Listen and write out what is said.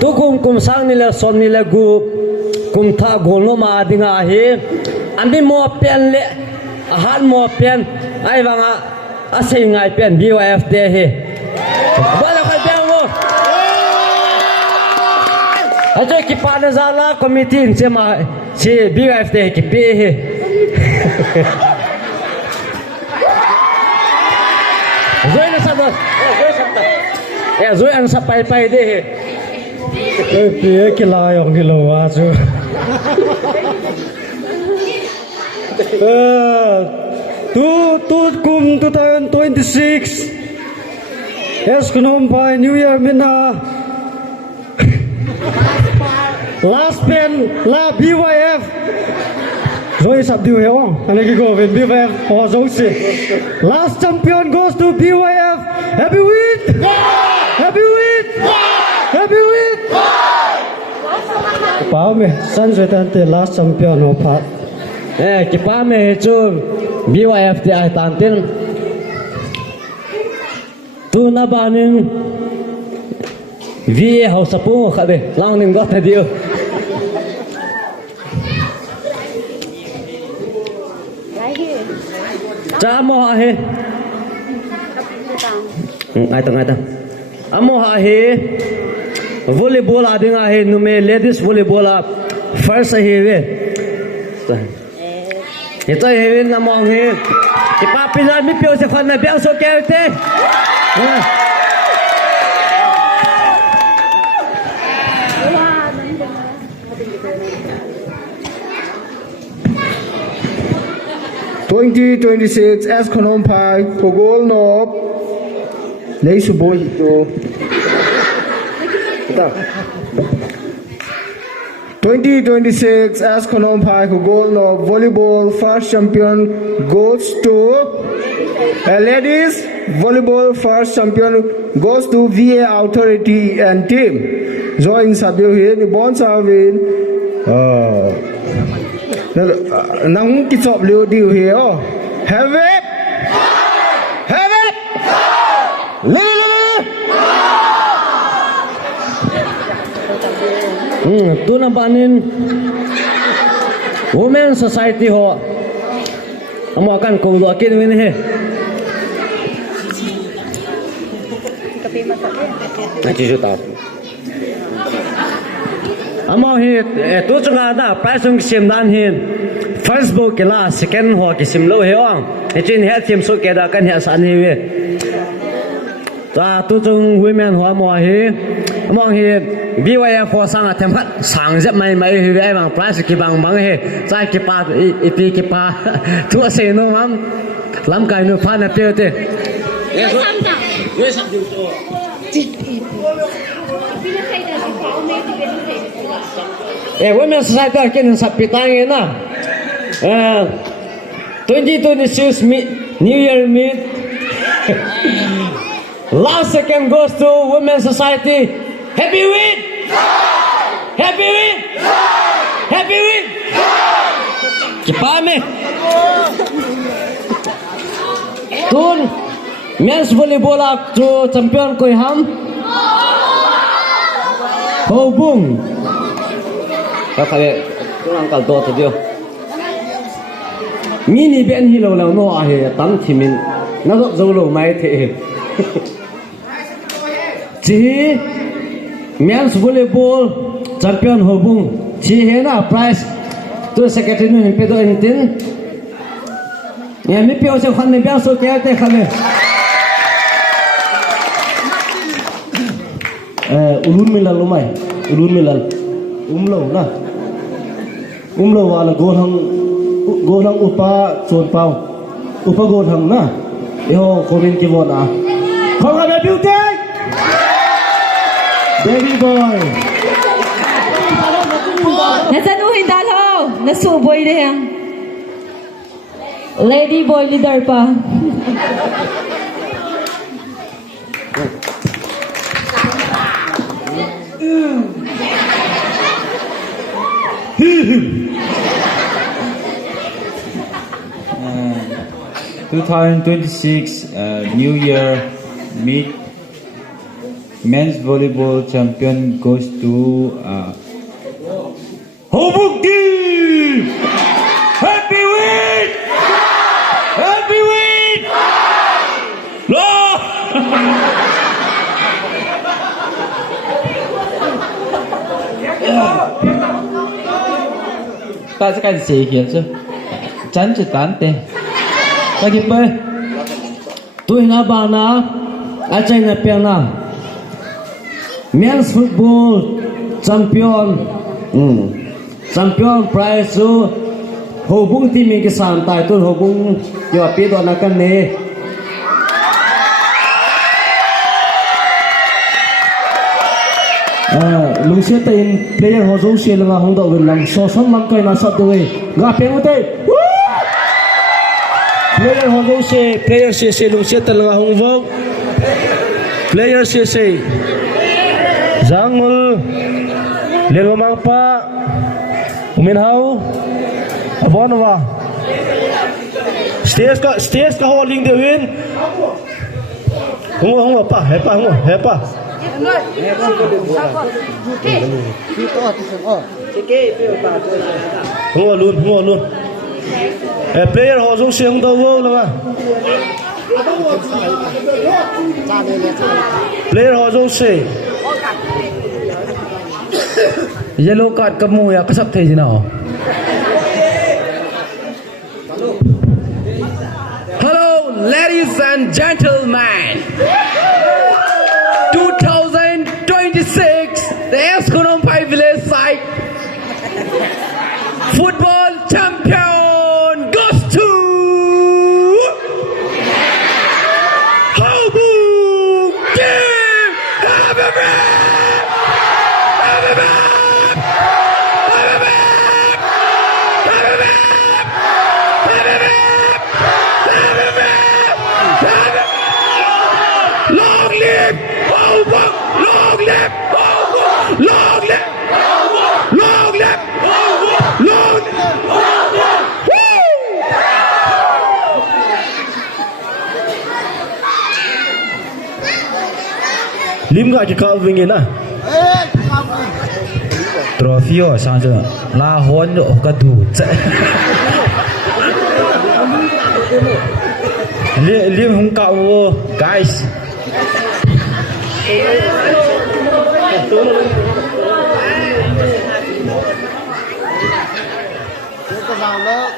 tu kum sang ni la son ni la gu Kumthah Golseh ma dinga hi ambi mo pen le han mo pen ai wanga asei ngai pen BYF te hi bala ka bang mo ajo ki pana zala committee che ma che BYF te ki pe hi Zoi na sa dos zoi sa ta zoi an sa pai pai de hi Pia kila yung kilawa so. Kum 2026 Yes kunom by New Year mina last pen la BYF rồi sắp điều hiểu không? Anh ấy cái go về BYF họ giống gì? Last champion goes to BYF. Happy win! Happy win! Happy win! Bảo mẹ sẵn rồi tận tới last champion họ phát. Cái ba mẹ chú BYF thì ai tàn tin tu na ba nên vì họ sắp bung khá đấy lang nên gót thấy điều cha mo he ai tang amo ha he volleyball adinga he nume ladies volleyball first he we ito he na mo he ipapilan mi pio se khan na biang so kerte 2026 as Khon Phai Khogol Nop Nei Subo Hito 2026 as Khon Phai Khogol Nop volleyball first champion goes to ladies volleyball first champion goes to VA authority and team join Sabio here bon Savin nang kitop liu diu here have it tu na banin women society ho amo kan ko lo kin win he na chi ju ta amo he tu chunga da paisung sim dan hin Facebook ke la second ho ke sim lo he ong he chin he sim so ke da kan he san hi we ta tu chung women ho mo he amo he BYF for sang a them sang zep mai mai hi ai bang price ki bang bang he chai ki pa ipi ki pa tu se no mam lam kai no pha na pe te ye sam du to women society ken sa pitang na 2026 New Year meet last second goes to women society. Happy win! Happy win! Happy win! Kipame! Tun men's volleyball to champion koi ham. Ho bung. Kakale tunang kaldo to dio. Mini ben hilo lo no a he tam thimin na zo lo mai the. Chi men's volleyball champion hobung chi he na prize to secretary no pe do intin ye mi pio se khan me bia so ke te khale ulun milal lumai ulun milal umlo wala gohang upa chon pau upa gohang na eho comment ki bona khonga be beauty Baby boy. Nasanuhin dalo. Nasuboy na yan. Lady boy leader pa. Uh, 2026 New Year meet men's volleyball champion goes to Hobuk team. Happy win! Happy win! No! Ta sẽ cái gì hiện chứ? Chắn chỉ tán tê. Ta kịp bơi. Tôi na ba na achai na piang na men's football champion champion prize su ho bung ti mi ke sam tai tu ho bung yo pi do na kan ne lung se tin player ho zo se la hong do win lam so son lam kai na sa do we ga pe te player ho zo se player se lung se tal nga hong vok player se Zangul Lelo Mangpa Umin Hau Avonova Stage ka holding the win Hungo pa hepa Hungo luôn player ho zo se hong do wo la player ho zo se yellow card ka mu ya ka sap thei nào. Hello ladies and gentlemen, 2026 the Eskonampai village side football champion goes to Hobuk team. Long live Hobuk! Long live Hobuk! Long live Hobuk! Long live Hobuk! Long live Hobuk! Lim gak jika ingin lah. Trofeo sang je la hon yo ka du. Lim hong ka wo guys. Hãy subscribe cho kênh Ghiền Mì Gõ để không bỏ lỡ